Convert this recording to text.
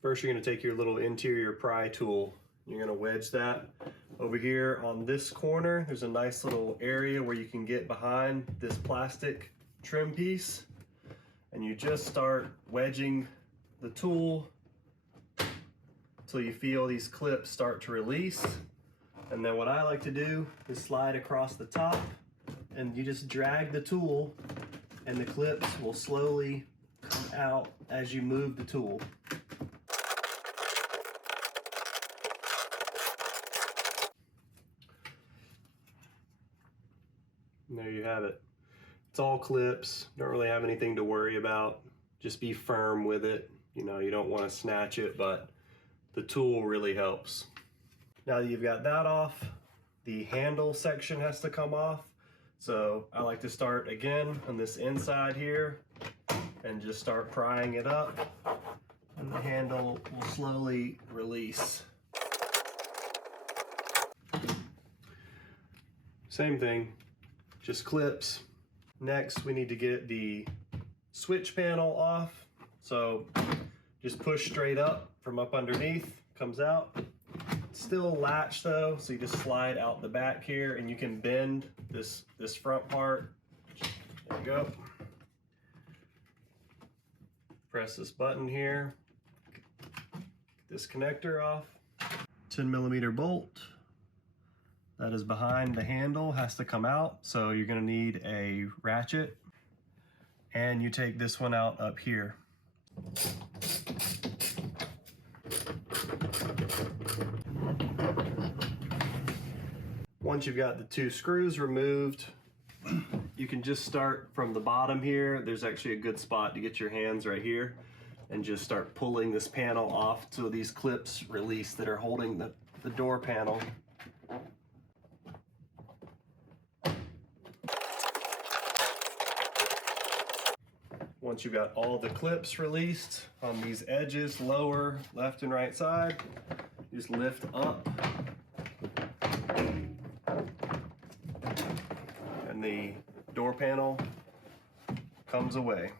First, you're going to take your little interior pry tool. You're going to wedge that over here on this corner. There's a nice little area where you can get behind this plastic trim piece, and you just start wedging the tool until you feel these clips start to release. And then what I like to do is slide across the top, and you just drag the tool and the clips will slowly come out as you move the tool. And there you have it. It's all clips, don't really have anything to worry about. Just be firm with it. You know, you don't want to snatch it, but the tool really helps. Now that you've got that off, the handle section has to come off. So I like to start again on this inside here and just start prying it up, and the handle will slowly release. Same thing, just clips. Next, we need to get the switch panel off. So just push straight up from up underneath, comes out. Still latched though, so you just slide out the back here and you can bend this front part. There you go. Press this button here, get this connector off. 10mm bolt that is behind the handle has to come out, so you're going to need a ratchet, and you take this one out up here. Once you've got the two screws removed, you can just start from the bottom here. There's actually a good spot to get your hands right here, and just start pulling this panel off so these clips release that are holding the door panel. Once you've got all the clips released on these edges, lower, left and right side, you just lift up, and the door panel comes away.